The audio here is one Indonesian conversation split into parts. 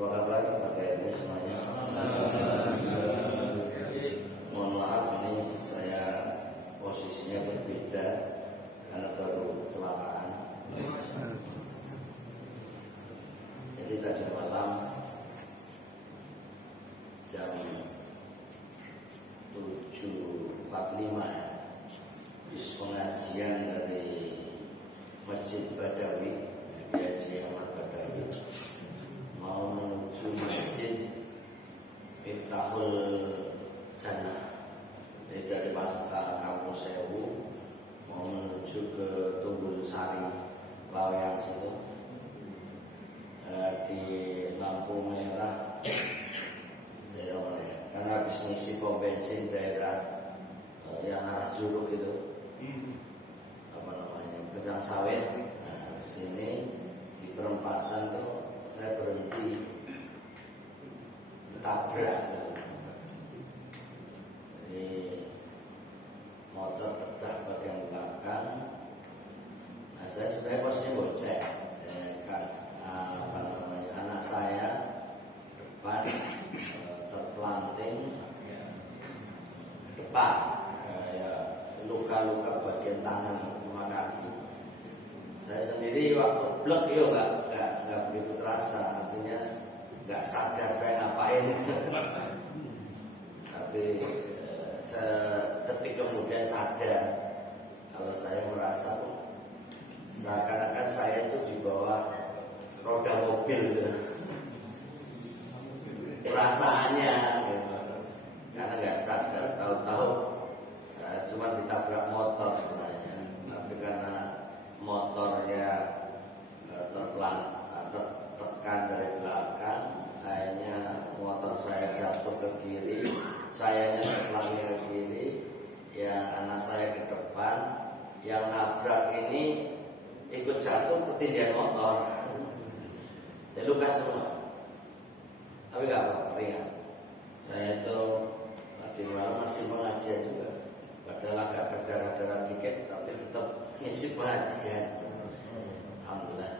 Apa kabar Bapak Ibu semuanya? Mohon maaf ini saya posisinya berbeda karena baru kecelakaan. Jadi tadi malam jam 7.45 habis pengajian dari Masjid Badawi, Haji Ahmad Badawi, mau menuju Masjid Miftahul Jannah. Jadi dari Pasar Kampung Sewu mau menuju ke Tunggul Sari, Laweyan situ. Di lampu merah karena habis ngisi pom bensin daerah yang arah Juruk itu, apa namanya, Kejang Sawit. Nah, sini di perempatan tuh saya berhenti, ditabrak. Jadi motor pecah bagian belakang. Nah, saya sebenarnya posisinya bocek, kan, apa namanya, anak saya depan terpelanting depan, ya, luka-luka bagian tangan sama kaki. Saya sendiri waktu blek itu nggak begitu terasa, artinya nggak sadar saya ngapain. Tapi sedetik kemudian sadar kalau saya merasa seakan-akan saya itu di bawah roda mobil gitu. Perasaannya gitu. Karena nggak sadar, tahu-tahu cuma ditabrak motor sebenarnya, tapi karena motornya tertekan dari belakang, akhirnya motor saya jatuh ke kiri, sayanya terpelanting ke kiri, yang anak saya ke depan, yang nabrak ini ikut jatuh ketindihan motor, ya luka semua. Tapi nggak apa-apa, ringan. Saya itu tadi malam masih pengajian juga, padahal agak berdarah-darah dikit, tapi tetap ngisi pengajian. Alhamdulillah.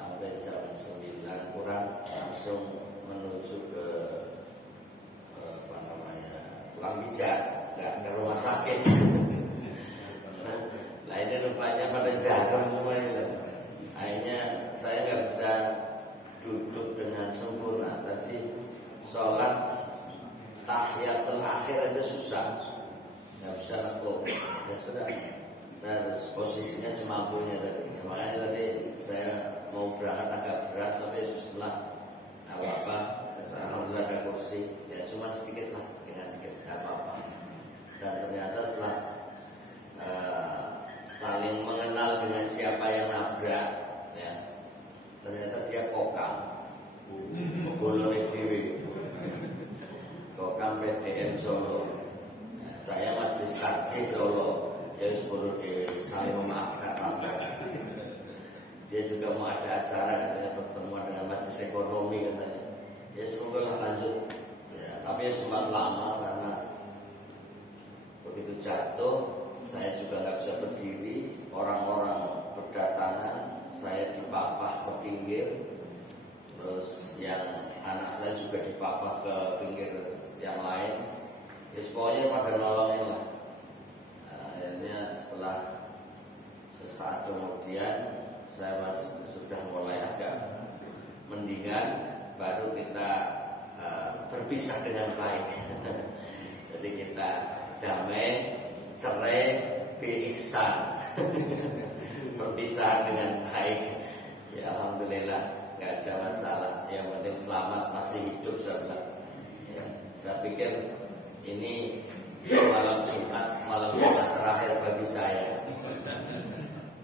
Sampai jam 9 kurang langsung menuju ke apa namanya, tukang pijat, nggak ke rumah sakit. Nah ini rupanya pada jarum semua ini. Akhirnya saya nggak bisa duduk dengan sempurna. Tadi sholat tahiyatul akhir aja susah, nggak bisa nekuk. Ya sudah, saya harus posisinya semampunya tadi. Ya, makanya tadi saya mau berangkat agak berat, tapi setelah apa-apa, alhamdulillah ada kursi. Ya cuma sedikit lah, dengan sedikit nggak apa-apa. Dan ternyata setelah saling mengenal dengan siapa yang nabrak, ya, ternyata dia kokam, golongan dewi, kokam PDM Solo. Nah, saya Majelis Tarjih Solo, ya sepuluh dewi, saling memaafkan. Dia juga mau ada acara katanya, pertemuan dengan Majelis Ekonomi katanya. Ya semoga lah lanjut. Ya, tapi ya sempat lama karena begitu jatuh, saya juga nggak bisa berdiri, orang-orang berdatangan, saya dipapah ke pinggir, terus yang anak saya juga dipapah ke pinggir yang lain. Ya pokoknya pada nolongin lah. Nah, akhirnya setelah sesaat kemudian saya sudah mulai agak mendingan, baru kita berpisah dengan baik. Jadi kita damai, cerai, bi-ihsan. Berpisah dengan baik. Ya alhamdulillah, nggak ada masalah. Yang penting selamat, masih hidup saya bilang. Ya, saya pikir ini malam Jumat terakhir bagi saya.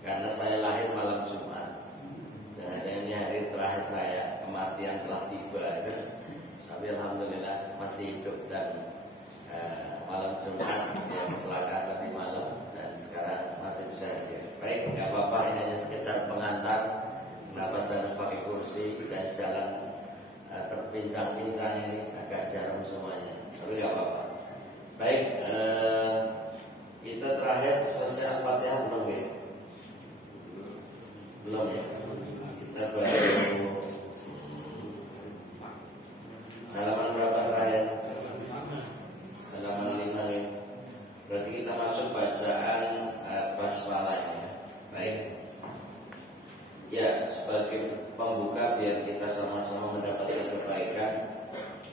Karena saya lahir malam Jumat. Jangan-jangan ini hari terakhir saya, kematian telah tiba. Tapi alhamdulillah masih hidup dan malam Jumat yang kecelakaan tadi malam, dan sekarang masih bisa hadir. Baik, nggak apa-apa, ini hanya sekedar pengantar. Kenapa saya harus pakai kursi dan jalan terpincang-pincang ini agak jarum semuanya, tapi nggak apa-apa. Baik, kita terakhir selesai Al-Fatihah belum ya? Belum ya? Kita baru Baik. Ya, sebagai pembuka biar kita sama-sama mendapatkan kebaikan,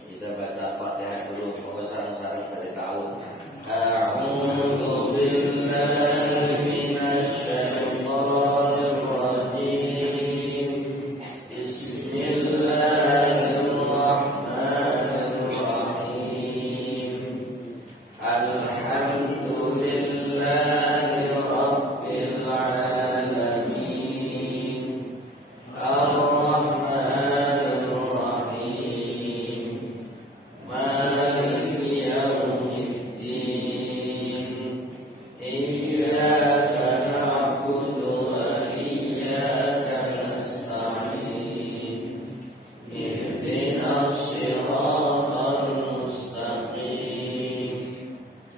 kita baca Al-Fatihah dulu. Mau sarang-sarang dari tahun. A'udzu billahi minasy syaithanir rajim. Bismillahirrahmanirrahim. Alhamdulillahi rabbil alamin. Ar-Rahmanir Rahim. Maliki yaumiddin. Iyyaka na'budu wa iyyaka nasta'in. Ihdinas siratal mustaqim.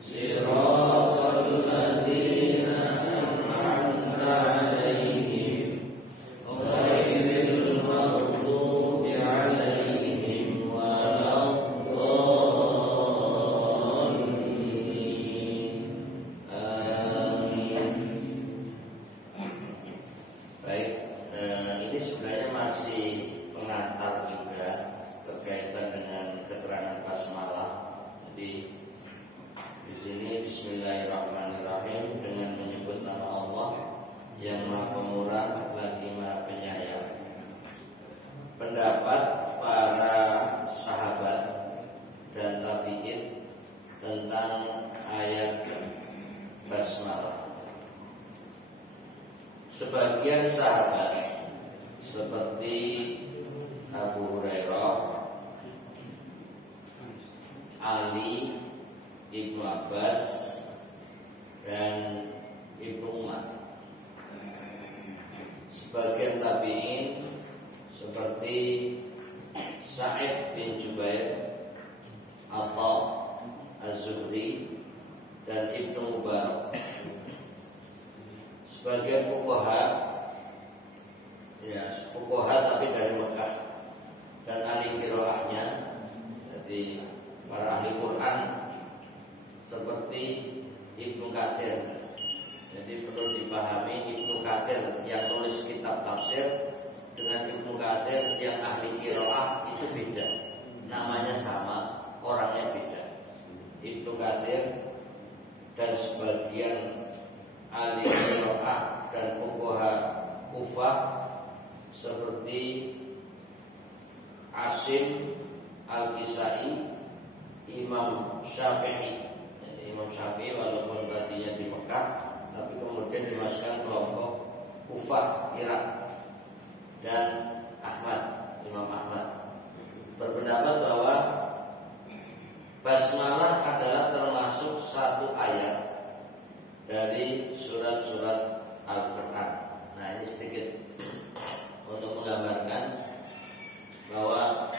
Siratal ladzina an'amta 'alaihim ghairil maghdubi 'alaihim waladdallin. Amin. Baik, ini sebenarnya masih pengantar juga berkaitan dengan keterangan basmalah. Jadi di sini Bismillahirrahmanirrahim dengan menyebut nama Allah yang Maha Pemurah lagi Maha Penyayang. Pendapat para sahabat dan tabi'in tentang ayat basmalah. Sebagian sahabat seperti Abu Hurairah, Ali, Ibnu Abbas, dan Ibnu Umar. Sebagian tabi'in seperti Sa'id bin Jubair, Atha, Az-Zuhri, dan Ibnu Mubarak. Sebagian fuqaha tapi dari Mekah dan ahli qiraahnya, jadi para ahli Quran seperti Ibnu Katsir. Jadi perlu dipahami Ibnu Katsir yang tulis kitab tafsir dengan Ibnu Katsir yang ahli qiraah itu beda. Namanya sama, orangnya beda. Ibnu Katsir dan sebagian ahli qiraah dan fuqaha Kufah seperti Asim Al-Kisai, Imam Syafi'i. Jadi Imam Syafi'i walaupun tadinya di Mekah, tapi kemudian dimasukkan kelompok Kufah, Irak, dan Ahmad, Imam Ahmad berpendapat bahwa basmalah adalah termasuk satu ayat dari surat-surat Al-Quran. Nah, ini sedikit untuk menggambarkan bahwa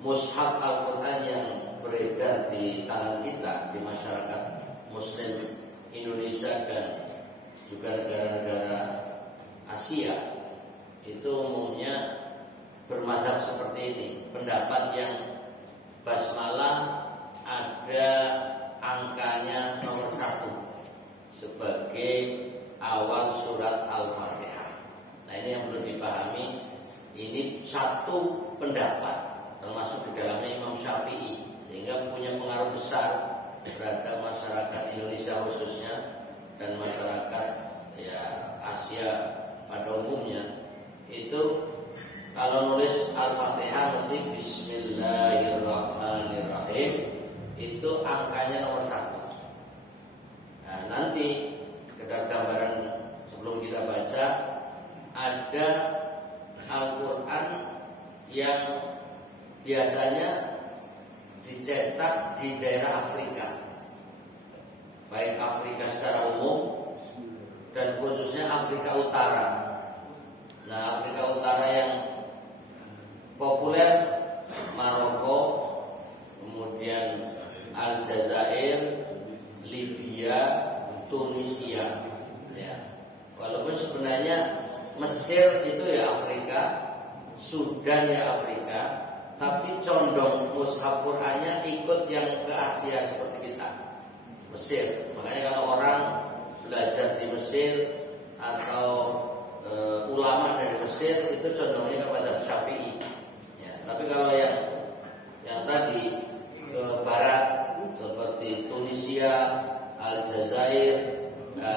mushaf Al-Quran yang beredar di tangan kita, di masyarakat Muslim Indonesia dan juga negara-negara Asia, itu umumnya bermadhab seperti ini. Pendapat yang basmalah ada angkanya nomor 1 sebagai awal surat Al-Fatihah. Nah, ini yang perlu dipahami. Ini satu pendapat termasuk di dalamnya Imam Syafi'i, sehingga punya pengaruh besar terhadap masyarakat Indonesia khususnya dan masyarakat Asia pada umumnya. Itu kalau nulis Al-Fatihah mesti Bismillahirrahmanirrahim, itu angkanya nomor 1. Nah, nanti sekedar gambaran sebelum kita baca, ada Al-Quran yang biasanya dicetak di daerah Afrika, baik Afrika secara umum dan khususnya Afrika Utara. Nah, Afrika Utara yang populer Maroko, kemudian Aljazair, Libya, Tunisia. Ya, walaupun sebenarnya Mesir itu ya Afrika, Sudan ya Afrika, tapi condong mushaf Qur'annya ikut yang ke Asia seperti kita, Mesir. Makanya kalau orang belajar di Mesir atau Mesir itu condongnya kepada Syafi'i. Ya, tapi kalau yang tadi ke barat seperti Tunisia, Aljazair,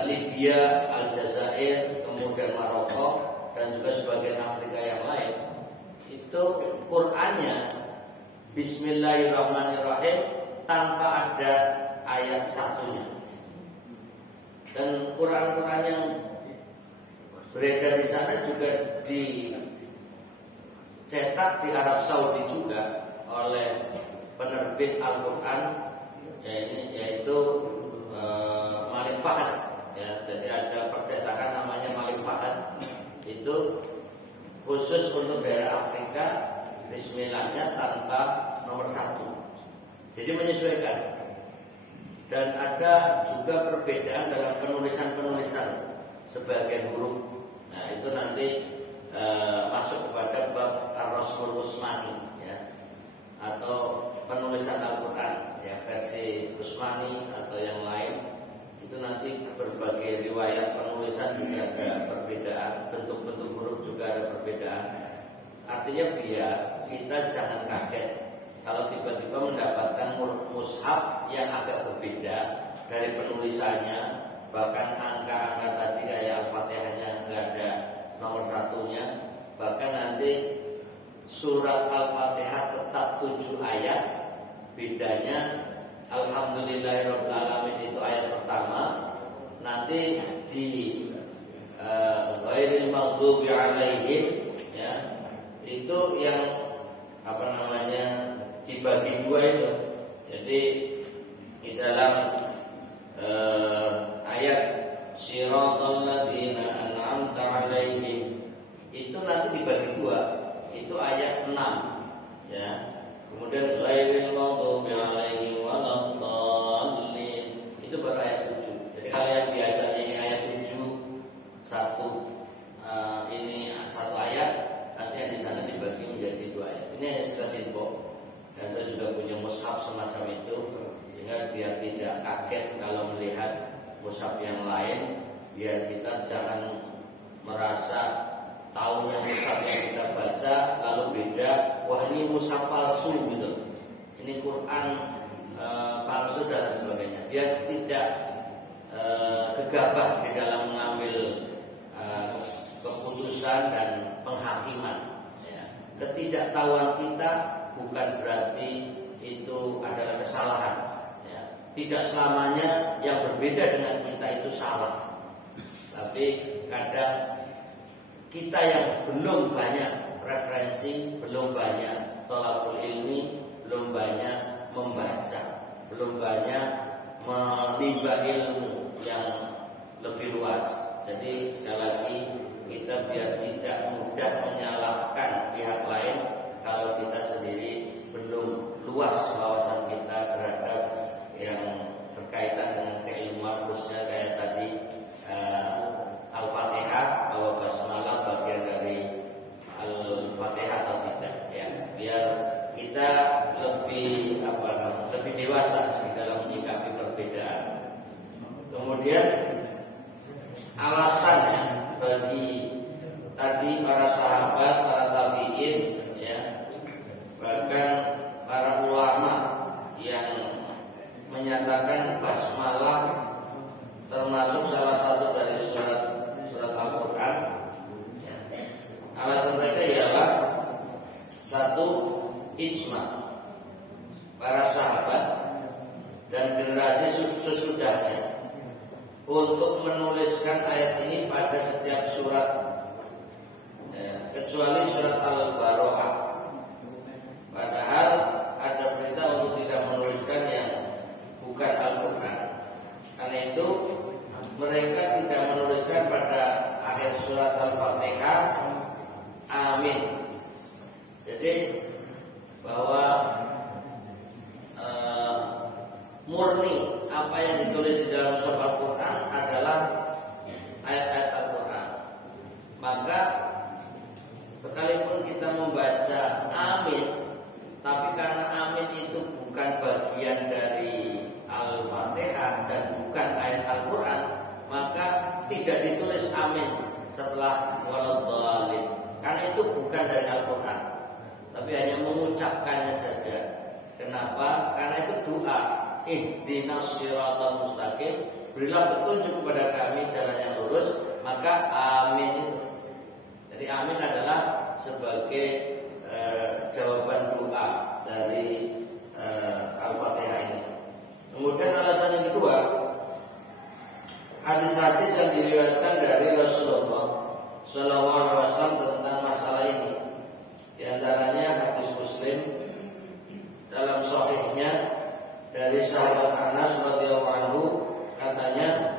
Libya, Aljazair, kemudian Maroko dan juga sebagian Afrika yang lain, itu Qur'annya Bismillahirrahmanirrahim tanpa ada ayat satunya. Dan Quran-Quran yang beredar di sana juga dicetak di Arab Saudi juga oleh penerbit Al-Quran, yaitu Malik Fahad. Ya, jadi ada percetakan namanya Malik Fahad. Itu khusus untuk daerah Afrika, Bismillahnya tanpa nomor 1. Jadi menyesuaikan. Dan ada juga perbedaan dalam penulisan-penulisan sebagian huruf. Nah, itu nanti masuk kepada bab Ar-Rasmul Utsmani, ya, atau penulisan Al-Quran, ya, versi Utsmani atau yang lain. Itu nanti berbagai riwayat penulisan juga ada perbedaan, bentuk-bentuk huruf juga ada perbedaan. Artinya biar kita jangan kaget kalau tiba-tiba mendapatkan mushaf yang agak berbeda dari penulisannya, bahkan angka-angka tadi kayak Al-Fatihahnya nggak ada nomor 1-nya, bahkan nanti surat Al-Fatihah tetap 7 ayat, bedanya Alhamdulillahirabbil alamin itu ayat pertama, nanti di ghairil maghdubi alaihim, ya, itu yang dibagi 2 itu. Jadi di dalam ayat Siratal ladzina an'amta alaihim itu nanti dibagi 2. Itu ayat 6, ya. Kemudian ghairil maghdubi alaihim waladdallin itu baru ayat 7. Jadi kalau yang biasanya ini ayat 7 ini satu ayat, artinya di sana dibagi menjadi 2 ayat. Ini hanya sekedar info. Dan saya juga punya mushaf semacam itu, sehingga biar tidak kaget kalau melihat mushaf yang lain, biar kita jangan merasa tahunya mushaf yang kita baca lalu beda, wah ini mushaf palsu gitu, ini Quran palsu dan sebagainya. Biar tidak gegabah di dalam mengambil keputusan dan penghakiman, ya. Ketidaktahuan kita bukan berarti itu adalah kesalahan, ya. Tidak selamanya yang berbeda dengan kita itu salah. Tapi kadang kita yang belum banyak referensi, belum banyak thalabul ilmi, belum banyak membaca, belum banyak menimba ilmu yang lebih luas. Jadi sekali lagi kita biar tidak mudah menyalahkan pihak lain kalau kita sendiri belum luas wawasan kita terhadap yang berkaitan dengan keilmuan, khususnya kayak tadi Al-Fatihah, bahwa basmalah bagian dari Al-Fatihah atau tidak, ya. Biar kita lebih dewasa di dalam menyikapi perbedaan. Kemudian alasannya bagi tadi para sahabat, para tabi'in, ya, bahkan para ulama yang menyatakan basmalah termasuk salah satu dari surat Al-Quran. Alasan mereka ialah satu, ijma para sahabat dan generasi sesudahnya untuk menuliskan ayat ini pada setiap surat, ya, kecuali surat Al-Baqarah. Padahal ada perintah untuk tidak menuliskan yang bukan Al-Quran. Karena itu mereka tidak menuliskan pada akhir surat Al-Fatihah amin. Jadi bahwa murni apa yang ditulis di dalam surat Al-Quran adalah ayat-ayat Al-Quran. Maka sekalipun kita membaca amin, tapi karena amin itu bukan bagian dari Al-Fatihah dan bukan ayat Al-Quran, maka tidak ditulis amin setelah waladhdallin. bukan dari Al-Quran, tapi hanya mengucapkannya saja. Kenapa? Karena itu doa. Ihdinas siratal mustaqim, berilah petunjuk kepada kami jalan yang lurus. Maka amin itu. Jadi amin adalah sebagai jawaban doa dari Al-Fatihah ini. Kemudian alasan yang kedua, hadis-hadis yang diriwayatkan dari Rasulullah Sallallahu Alaihi Wasallam tentang masalah ini. Di antaranya hadis Muslim dalam sahihnya dari sahabat Anas radhiyallahu anhu, katanya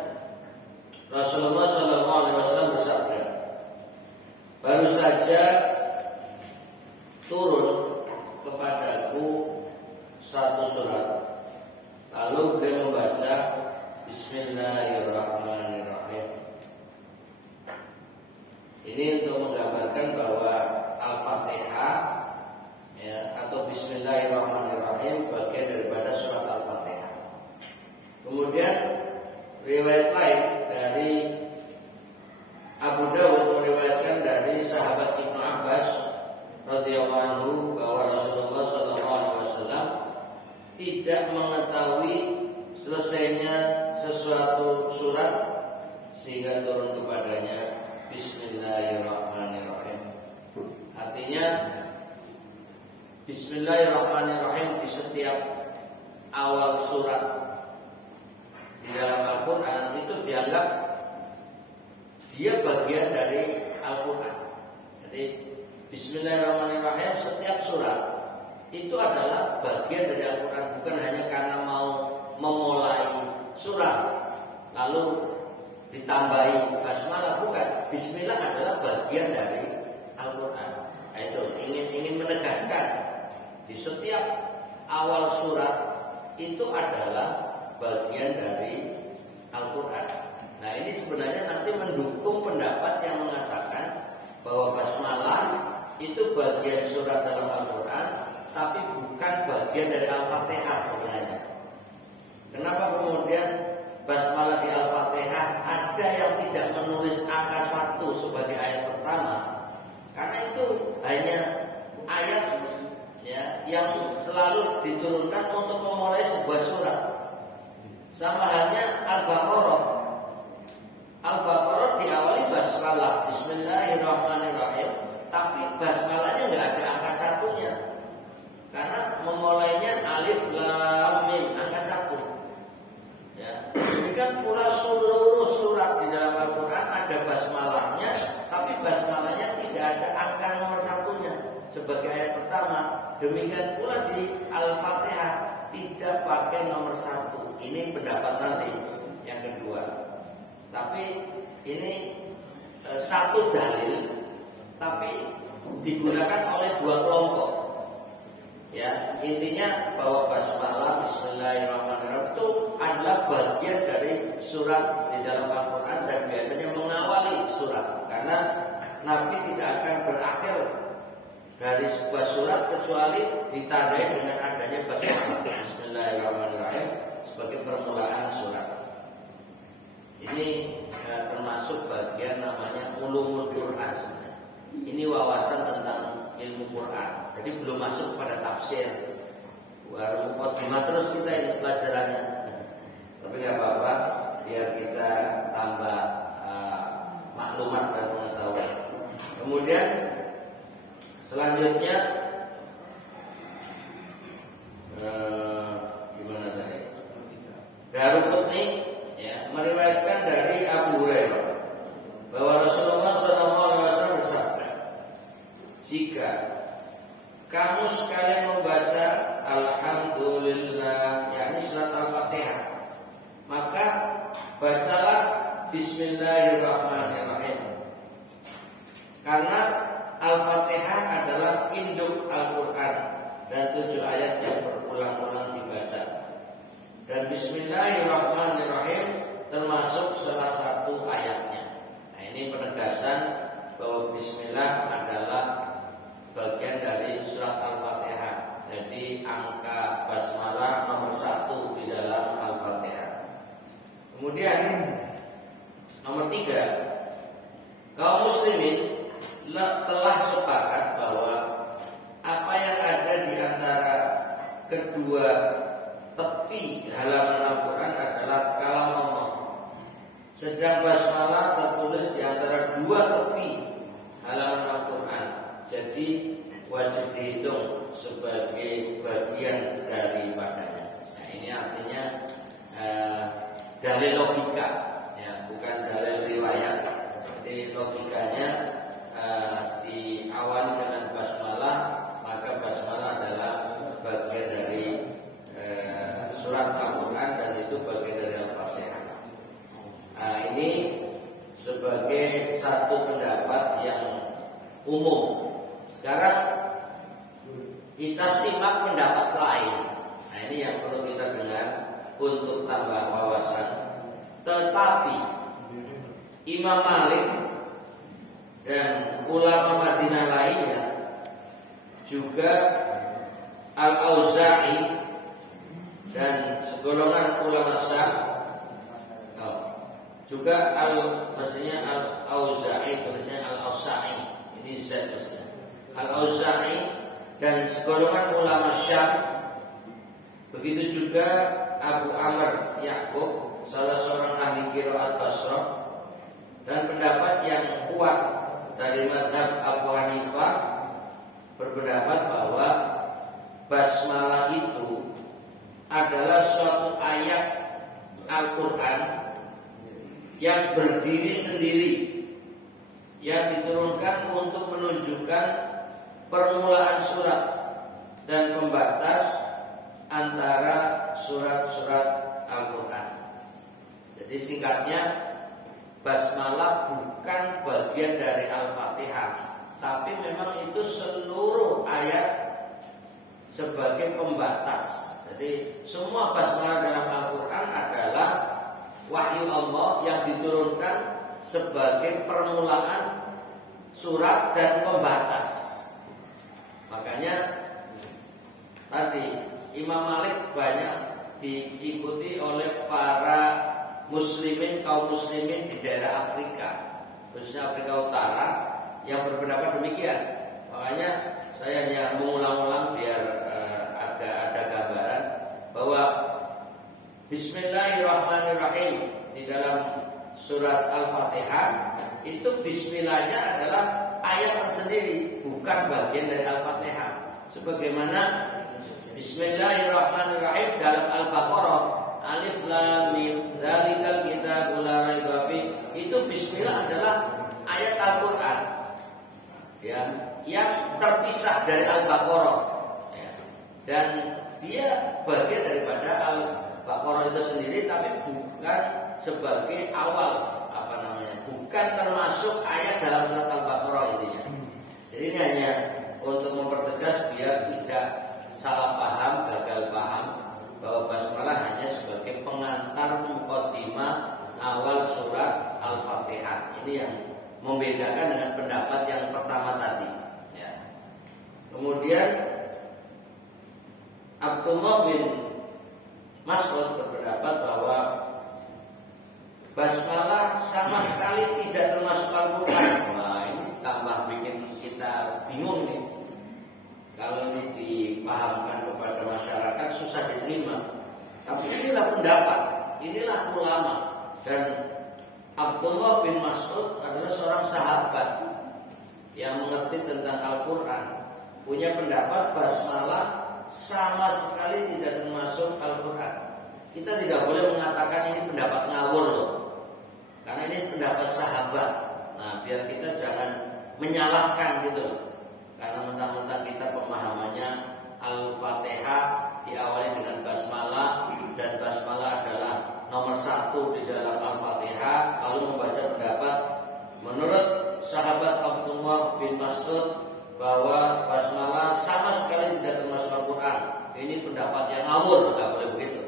Rasulullah Sallallahu Alaihi Wasallam bersabda, baru saja turun kepadaku satu surat, lalu dia membaca Bismillahirrahmanirrahim. Ini untuk menggambarkan bahwa Al-Fatihah atau Bismillahirrahmanirrahim bagian daripada surat Al-Fatihah. Kemudian riwayat lain dari Abu Dawud meriwayatkan dari sahabat Ibnu Abbas radhiyallahu anhu bahwa Rasulullah SAW tidak mengetahui selesainya sesuatu surat sehingga turun kepadanya Bismillahirrahmanirrahim. Artinya Bismillahirrahmanirrahim di setiap awal surat di dalam Al-Quran itu dianggap dia bagian dari Al-Quran. Jadi Bismillahirrahmanirrahim setiap surat itu adalah bagian dari Al-Quran, bukan hanya karena mau memulai surat lalu ditambahi basmalah, bukan. Bismillah adalah bagian dari Al-Quran. Nah, itu ingin menegaskan di setiap awal surat itu adalah bagian dari Al-Quran. Nah, ini sebenarnya nanti mendukung pendapat yang mengatakan bahwa basmalah itu bagian surat dalam Al-Quran, tapi bukan bagian dari Al-Fatihah sebenarnya. Kenapa kemudian basmalah di Al-Fatihah ada yang tidak menulis angka 1 sebagai ayat pertama? Karena itu hanya ayat yang selalu diturunkan untuk memulai sebuah surat. Sama halnya Al-Baqarah. Al-Baqarah diawali basmalah Bismillahirrahmanirrahim, tapi basmalahnya nggak ada angka 1-nya. Karena memulainya alif lam mim, angka 1. Ya, demikian pula seluruh surat di dalam Al-Quran ada basmalahnya, tapi basmalahnya tidak ada angka nomor 1-nya sebagai ayat pertama. Demikian pula di Al-Fatihah tidak pakai nomor 1. Ini pendapat nanti yang kedua. Tapi ini satu dalil, tapi digunakan oleh dua kelompok. Ya, intinya bahwa basmalah Bismillahirrahmanirrahim itu adalah bagian dari surat di dalam Al-Quran dan biasanya mengawali surat. Karena Nabi tidak akan berakhir dari sebuah surat kecuali ditandai dengan adanya basmalah Bismillahirrahmanirrahim sebagai permulaan surat. Ini termasuk bagian namanya ulumul Quran sebenarnya. Ini wawasan tentang ilmu Quran. Jadi belum masuk pada tafsir. Baru muqaddimah terus kita ini pelajarannya. Tapi nggak apa-apa, biar kita tambah maklumat dan pengetahuan. Kemudian selanjutnya gimana tadi? Daruqutni meriwayatkan dari Abu Hurairah bahwa Rasulullah SAW bersabda, jika kamu sekalian membaca Alhamdulillah, yakni surat Al-Fatihah, maka bacalah Bismillahirrahmanirrahim. Karena Al-Fatihah adalah induk Al-Quran dan 7 ayat yang berulang-ulang dibaca. Dan Bismillahirrahmanirrahim termasuk salah satu ayatnya. Nah, ini penegasan bahwa Bismillah adalah bagian dari surat Al-Fatihah. Jadi angka basmalah nomor 1 di dalam Al-Fatihah. Kemudian nomor 3, kaum muslimin telah sepakat dua tepi halaman Al-Quran, jadi wajib dihitung sebagai bagian daripadanya. Nah, ini artinya dalil logika, ya, bukan dalil riwayat. Jadi logikanya diawali dengan basmalah, maka basmalah adalah bagian dari surat Al-Quran dan itu bagian dari Al-Fatihah. Nah, ini sebagai satu pendapat yang umum. Sekarang kita simak pendapat lain. Nah, ini yang perlu kita dengar untuk tambah wawasan. Tetapi Imam Malik dan ulama Madinah lainnya, juga Al-Auza'i dan segolongan ulama Syam, juga maksudnya Al-Auza'i, tulisnya Al-Auza'i, ini Z maksudnya. Al-Auza'i dan segolongan ulama Syam, begitu juga Abu Amr Ya'qub, salah seorang ahli qiraat Basrah, dan pendapat yang kuat dari mazhab Abu Hanifah berpendapat bahwa basmalah itu adalah suatu ayat Al-Quran yang berdiri sendiri, yang diturunkan untuk menunjukkan permulaan surat dan pembatas antara surat-surat Al-Quran. Jadi singkatnya, basmalah bukan bagian dari Al-Fatihah, tapi memang itu seluruh ayat sebagai pembatas. Jadi semua basmalah dalam Al-Quran adalah wahyu Allah yang diturunkan sebagai permulaan surat dan pembatas. Makanya tadi Imam Malik banyak diikuti oleh para muslimin, kaum muslimin di daerah Afrika, khususnya Afrika Utara, yang berpendapat demikian. Makanya saya hanya mengulang-ulang biar ada gambaran bahwa Bismillahirrahmanirrahim di dalam surat Al-Fatihah itu bismillahnya adalah ayat tersendiri, bukan bagian dari Al-Fatihah. Sebagaimana Bismillahirrahmanirrahim dalam Al-Baqarah, Alif Lam Mim, Dzalikal Kitabul La Raiba Fi, itu bismillah adalah ayat Al-Qur'an, ya, yang terpisah dari Al-Baqarah, ya. Dan dia bagian daripada Al-Baqarah itu sendiri, tapi bukan sebagai awal, bukan termasuk ayat dalam surat Al-Baqarah intinya. Jadi ini hanya untuk mempertegas biar tidak salah paham, gagal paham, bahwa basmalah hanya sebagai pengantar muqaddimah awal surat Al-Fatihah. Ini yang membedakan dengan pendapat yang pertama tadi, ya. Kemudian Abdullah bin Mas'ud berpendapat bahwa basmalah sama sekali tidak termasuk Al-Quran. Wah, ini tambah bikin kita bingung nih. Kalau ini dipahamkan kepada masyarakat susah diterima. Tapi inilah pendapat, inilah ulama. Dan Abdullah bin Mas'ud adalah seorang sahabat yang mengerti tentang Al-Quran, punya pendapat basmalah sama sekali tidak termasuk Al-Quran. Kita tidak boleh mengatakan ini pendapat ngawur loh, karena ini pendapat sahabat. Nah, biar kita jangan menyalahkan gitu loh. Karena mentang-mentang kita pemahamannya Al-Fatihah diawali dengan basmalah, dan basmalah adalah nomor 1 di dalam Al-Fatihah, lalu membaca pendapat menurut sahabat Abdullah bin Mas'ud bahwa basmalah sama sekali tidak termasuk Al-Quran. Ini pendapat yang ngawur, nggak boleh begitu.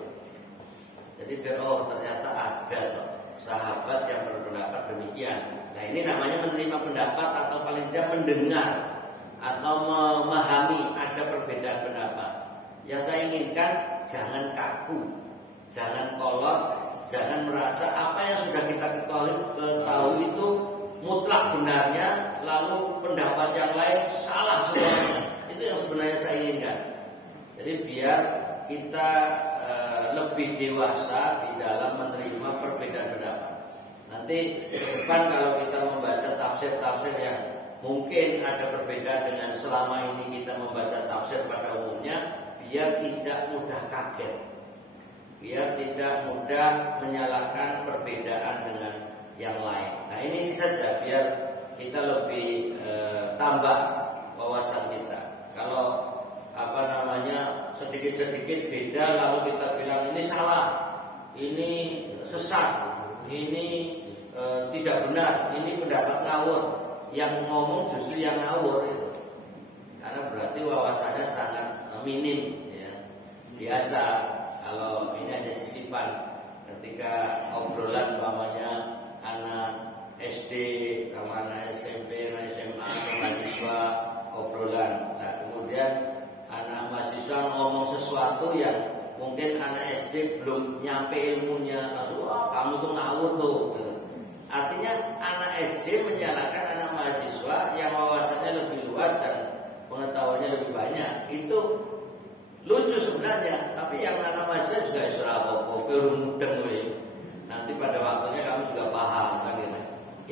Jadi biar ternyata ada loh sahabat yang berpendapat demikian. Nah, ini namanya menerima pendapat atau paling tidak mendengar atau memahami ada perbedaan pendapat. Yang saya inginkan jangan kaku, jangan kolot, jangan merasa apa yang sudah kita ketahui itu mutlak benarnya, lalu pendapat yang lain salah semuanya. Itu yang sebenarnya saya inginkan. Jadi biar kita lebih dewasa di dalam menerima perbedaan pendapat. Nanti Nanti ke depan kalau kita membaca tafsir-tafsir yang mungkin ada perbedaan dengan selama ini kita membaca tafsir pada umumnya, biar tidak mudah kaget, biar tidak mudah menyalahkan perbedaan dengan yang lain. Nah ini saja biar kita lebih tambah wawasan kita. Kalau sedikit-sedikit beda lalu kita bilang ini salah, ini sesat, ini tidak benar, ini pendapat ngawur, yang ngomong justru yang ngawur itu. Karena berarti wawasannya sangat minim ya. Biasa kalau ini ada sisipan ketika obrolan umpamanya anak SD sama anak SMP, anak SMA, atau mahasiswa obrolan. Nah kemudian anak mahasiswa ngomong sesuatu yang mungkin anak SD belum nyampe ilmunya, langsung wah kamu tuh ngawur tuh. Artinya anak SD menyalahkan anak mahasiswa yang wawasannya lebih luas dan pengetahuannya lebih banyak. Itu lucu sebenarnya, tapi yang anak mahasiswa juga isra apa-apa, mudeng we. Nanti pada waktunya kamu juga paham kan gitu.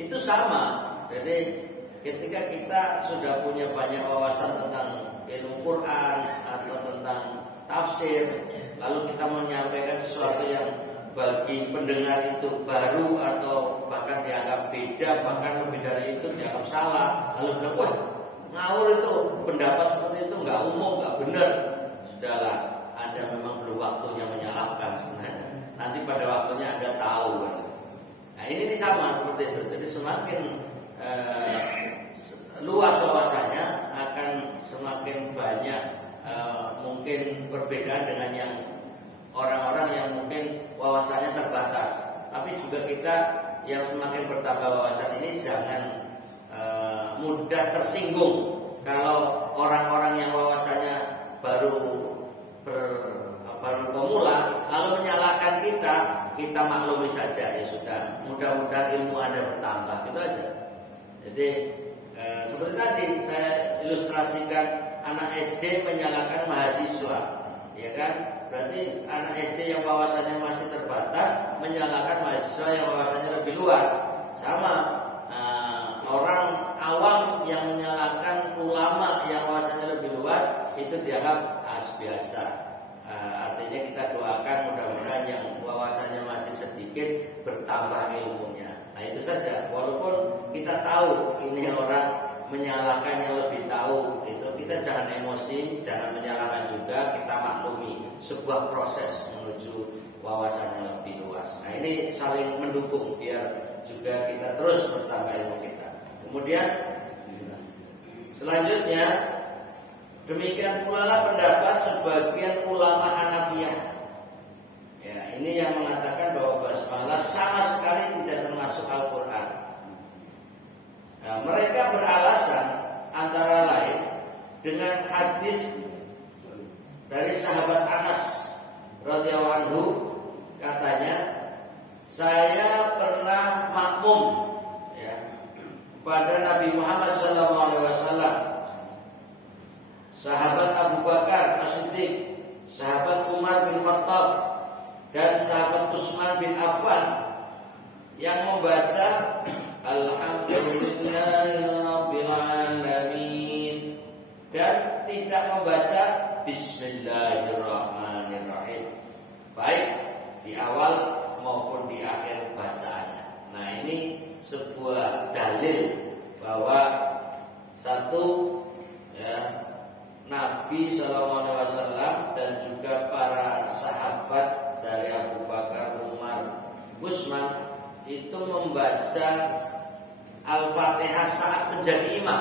Itu sama. Jadi ketika kita sudah punya banyak wawasan tentang ilmu Quran atau tentang tafsir, lalu kita menyampaikan sesuatu yang bagi pendengar itu baru atau bahkan dianggap beda, bahkan lebih dari itu dianggap salah, lalu bilang wah ngawur itu, pendapat seperti itu nggak umum, nggak benar. Sudahlah, Anda memang belum waktunya menyalahkan sebenarnya. Nanti pada waktunya Anda tahu kan. Nah ini sama seperti itu. Jadi semakin luas wawasannya akan semakin banyak mungkin perbedaan dengan yang orang-orang yang mungkin wawasannya terbatas. Tapi juga kita yang semakin bertambah wawasan ini jangan mudah tersinggung kalau orang-orang yang wawasannya baru pemula lalu menyalahkan kita maklumi saja, ya sudah, mudah-mudahan ilmu Anda bertambah, gitu aja. Jadi seperti tadi saya ilustrasikan anak SD menyalahkan mahasiswa, ya kan? Berarti anak SD yang wawasannya masih terbatas menyalahkan mahasiswa yang wawasannya lebih luas. Sama orang awam yang menyalahkan ulama yang wawasannya lebih luas itu dianggap biasa. Artinya kita doakan mudah-mudahan yang wawasannya masih sedikit bertambah ilmunya. Nah itu saja. Walaupun kita tahu ini orang menyalahkan yang lebih tahu, itu kita jangan emosi, jangan menyalahkan juga, kita maklumi sebuah proses menuju wawasan yang lebih luas. Nah ini saling mendukung biar juga kita terus bertambah ilmu kita. Kemudian selanjutnya demikian pula lah pendapat sebagian ulama Hanafiyah. Ya, ini yang mengatakan bahwa basmalah sama sekali tidak termasuk Al-Quran. Nah, mereka beralasan antara lain dengan hadis dari sahabat Anas radhiyallahu anhu, katanya saya pernah makmum ya kepada Nabi Muhammad SAW, sahabat Abu Bakar As-Siddiq, sahabat Umar bin Khattab, dan sahabat Utsman bin Affan yang membaca Alhamdulillahirabbil alamin dan tidak membaca Bismillahirrahmanirrahim, baik di awal maupun di akhir bacaannya. Nah ini sebuah dalil bahwa satu ya, Nabi SAW dan juga para sahabat dari Abu Bakar, Umar, Utsman itu membaca Al-Fatihah saat menjadi imam.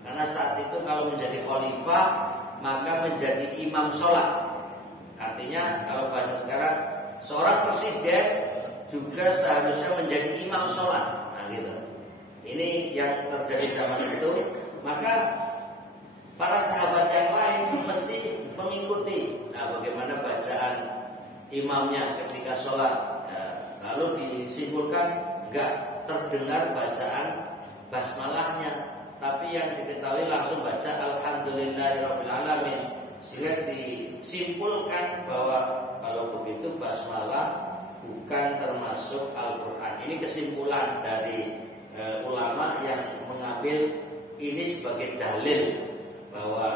Karena saat itu kalau menjadi khalifah maka menjadi imam sholat. Artinya kalau bahasa sekarang seorang presiden juga seharusnya menjadi imam sholat. Nah gitu. Ini yang terjadi zaman itu. Maka para sahabat yang lain mesti mengikuti bagaimana bacaan imamnya ketika sholat. Lalu disimpulkan enggak terdengar bacaan basmalahnya, tapi yang diketahui langsung baca Alhamdulillahirabbil alamin, sehingga disimpulkan bahwa kalau begitu basmalah bukan termasuk Al-Quran. Ini kesimpulan dari ulama yang mengambil ini sebagai dalil bahwa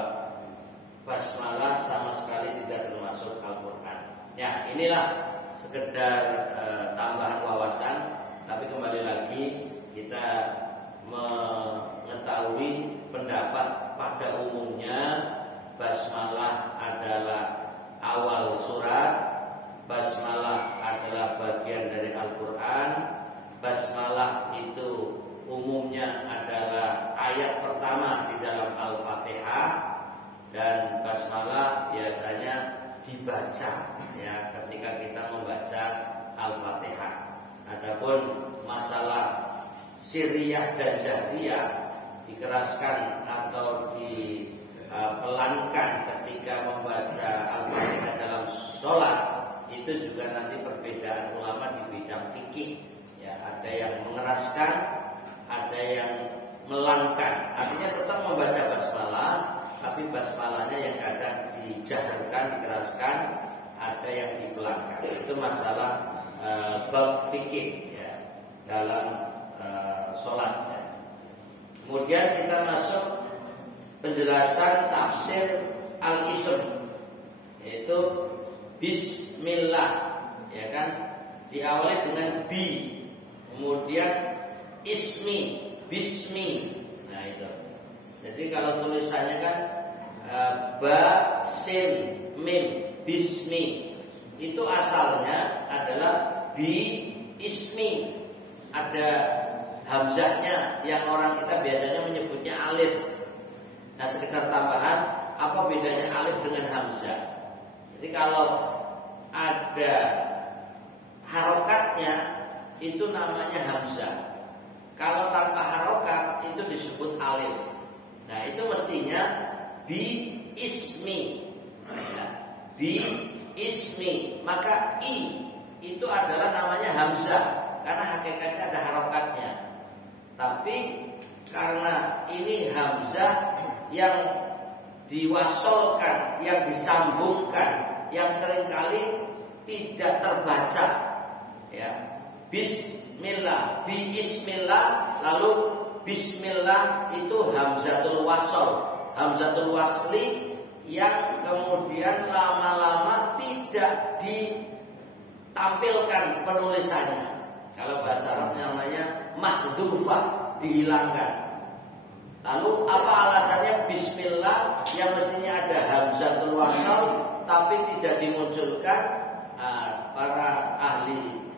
basmalah sama sekali tidak termasuk Al-Quran. Ya, inilah sekedar tambahan wawasan. Tapi kembali lagi kita mengetahui pendapat pada umumnya basmalah adalah awal surat, basmalah adalah bagian dari Al-Quran. Basmalah itu umumnya adalah ayat pertama di dalam Al-Fatihah, dan basmalah biasanya dibaca ya ketika kita membaca Al-Fatihah. Adapun masalah sirriyah dan jahriyah, dikeraskan atau dipelankan ketika membaca Al-Fatihah dalam sholat, itu juga nanti perbedaan ulama di bidang fikih. Ya, ada yang mengeraskan, ada yang melankan. Artinya tetap membaca basmalah, tapi basmalahnya yang kadang dijaharkan, dikeraskan, ada yang dipelankan. Itu masalah bab fikih ya, dalam sholat ya. Kemudian kita masuk penjelasan tafsir al-ism, yaitu bismillah, ya kan, diawali dengan bi, kemudian ismi, bismi. Nah itu. Jadi kalau tulisannya kan ba, sin, mim, bismi, itu asalnya adalah bi ismi. Ada hamzahnya yang orang kita biasanya menyebutnya alif. Nah, sekedar tambahan, apa bedanya alif dengan hamzah? Jadi kalau ada harokatnya itu namanya hamzah. Kalau tanpa harokat itu disebut alif. Nah, itu mestinya bi ismi. Nah, bi ismi, maka i itu adalah namanya hamzah karena hakikatnya ada harokatnya. Tapi karena ini hamzah yang diwasolkan, yang disambungkan, yang seringkali tidak terbaca, ya. Bismillah, bismillah, lalu bismillah itu hamzatul wasol, hamzatul wasli yang kemudian lama-lama tidak ditampilkan penulisannya. Kalau bahasa Arab namanya mahdzufah, dihilangkan. Lalu apa alasannya bismillah yang mestinya ada hamzatul wasl tapi tidak dimunculkan? Para ahli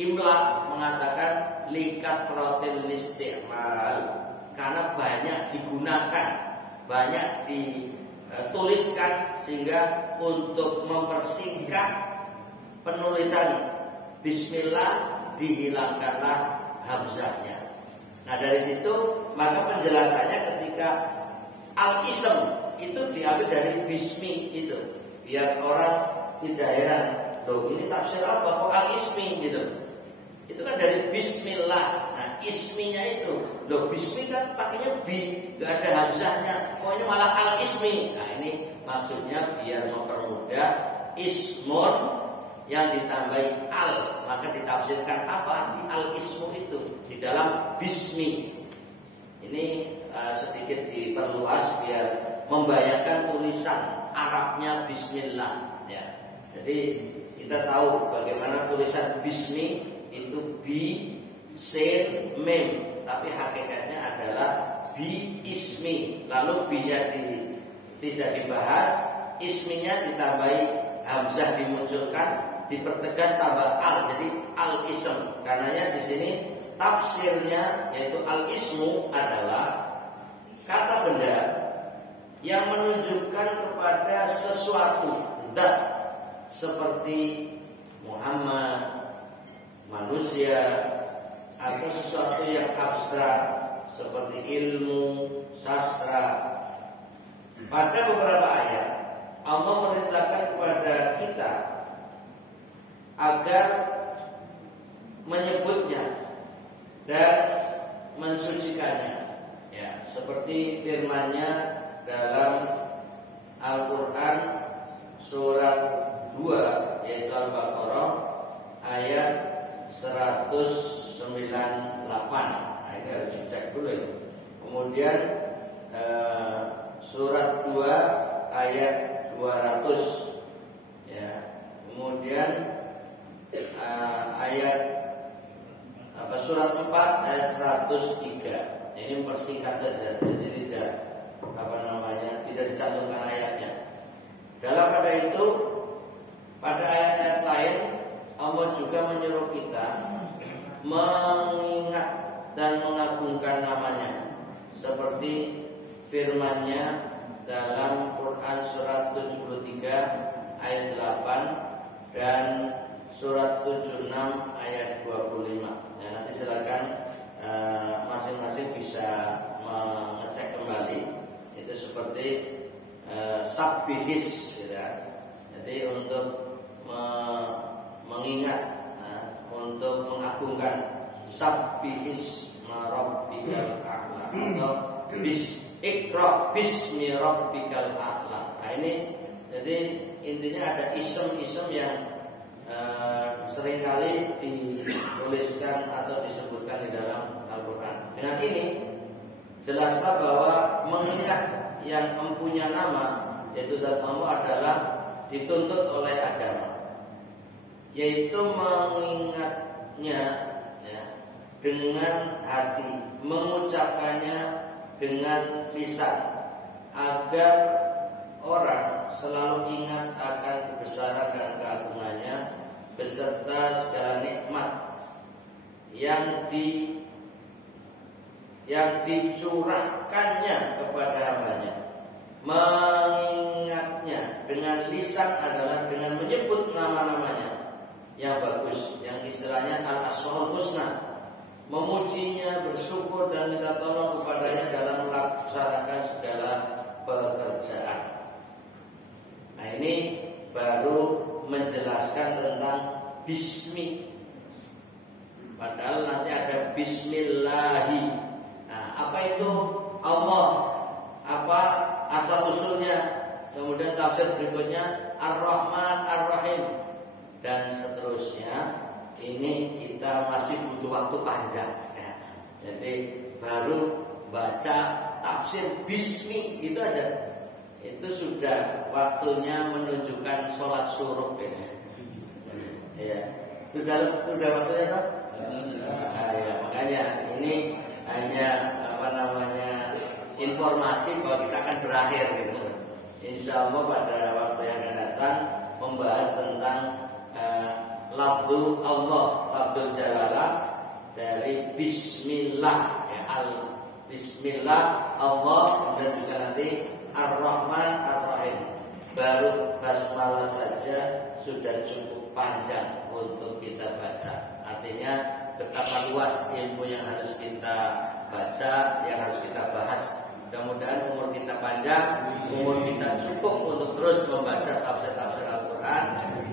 imla mengatakan likathratil isti'mal, karena banyak digunakan, banyak dituliskan, sehingga untuk mempersingkat penulisan bismillah dihilangkanlah hamzahnya. Nah, dari situ maka penjelasannya ketika al-ism itu diambil dari bismi itu, biar orang tidak heran, loh ini tafsir apa kok al-ismi gitu. Itu kan dari bismillah. Nah, isminya itu, loh bismi kan pakainya bi, gak ada hamzahnya, pokoknya malah al-ismi. Nah, ini maksudnya biar mempermudah ismun yang ditambahi al, maka ditafsirkan apa arti al-ismu itu di dalam bismi. Ini sedikit diperluas biar membayangkan tulisan Arabnya bismillah ya. Jadi kita tahu bagaimana tulisan bismi itu bi, sin, mim, tapi hakikatnya adalah bi ismi. Lalu bi-nya tidak dibahas, isminya ditambahi hamzah dimunculkan, dipertegas tambah al, jadi al-ism. Karenanya di sini tafsirnya yaitu al-ismu adalah kata benda yang menunjukkan kepada sesuatu zat seperti Muhammad, manusia, atau sesuatu yang abstrak seperti ilmu, sastra. Pada beberapa ayat Allah memerintahkan kepada kita agar menyebutnya dan mensucikannya, ya, seperti firman-Nya dalam Al-Quran surat 2 yaitu Al-Baqarah ayat 198. Nah, ini harus dicek dulu ya. Kemudian surat 2 ayat 200 ya. Kemudian surat 4 ayat 103. Ini mempersingkat saja, jadi tidak tidak dicantumkan ayatnya. Dalam pada itu, pada ayat-ayat lain Allah juga menyuruh kita mengingat dan mengagungkan namanya, seperti firman-Nya dalam Quran surat 73 ayat 8 dan surat 76 ayat 25. Ya, nanti silakan masing-masing bisa mengecek kembali. Itu seperti sabbihis, ya. Jadi untuk mengingat, untuk mengagungkan sabbihis rabbikal a'la atau Iqra bismi rabbikal a'la. Nah, ini jadi intinya ada isem-isem yang seringkali dituliskan atau disebutkan di dalam Al-Quran. Dengan ini jelaslah bahwa mengingat yang mempunyai nama, yaitu zat Allah, adalah dituntut oleh agama, yaitu mengingatnya ya, dengan hati, mengucapkannya dengan lisan, agar orang selalu ingat akan kebesaran dan keagungannya beserta segala nikmat yang dicurahkannya kepada hambanya. Mengingatnya dengan lisan adalah dengan menyebut nama-namanya yang bagus, yang istilahnya al-asmaul husna, memujinya, bersyukur dan minta tolong kepadanya dalam melaksanakan segala pekerjaan. Nah, ini baru menjelaskan tentang bismi. Padahal nanti ada bismillahi. Nah, apa itu Allah? Apa asal usulnya? Kemudian tafsir berikutnya Ar-Rahman Ar-Rahim dan seterusnya. Ini kita masih butuh waktu panjang ya. Jadi baru baca tafsir bismi itu aja, itu sudah waktunya menunjukkan sholat syuruk ya. Sudah waktunya tak? Nah, ya, makanya ini hanya informasi bahwa kita akan berakhir gitu. Insya Allah pada waktu yang akan datang membahas tentang lafzul Allah, lafzul jalalah dari Bismillah ya, Bismillah Allah, dan juga nanti Ar-Rahman Ar-Rahim. Baru basmalah saja sudah cukup panjang untuk kita baca. Artinya betapa luas ilmu yang harus kita baca, yang harus kita bahas. Mudah-mudahan umur kita panjang, umur kita cukup untuk terus membaca tafsir-tafsir Al-Quran,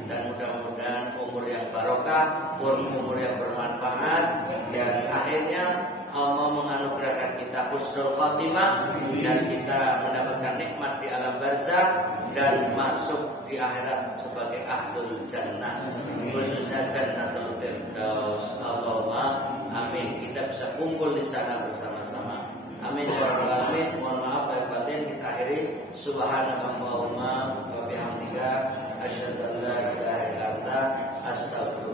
dan mudah-mudahan umur yang barokah, umur yang bermanfaat, dan akhirnya Allah menganugerahkan kita husnul khatimah, dan kita mendapatkan nikmat di alam barzakh dan masuk di akhirat sebagai ahlul jannah, khususnya jannatul firdaus. Allahumma amin. Kita bisa kumpul di sana bersama-sama. Amin ya rabbal alamin. Mohon maaf lahir batin. Kita akhiri subhanakallahumma wa bihamdika asyhadu an la ilaha illa anta astaghfiruka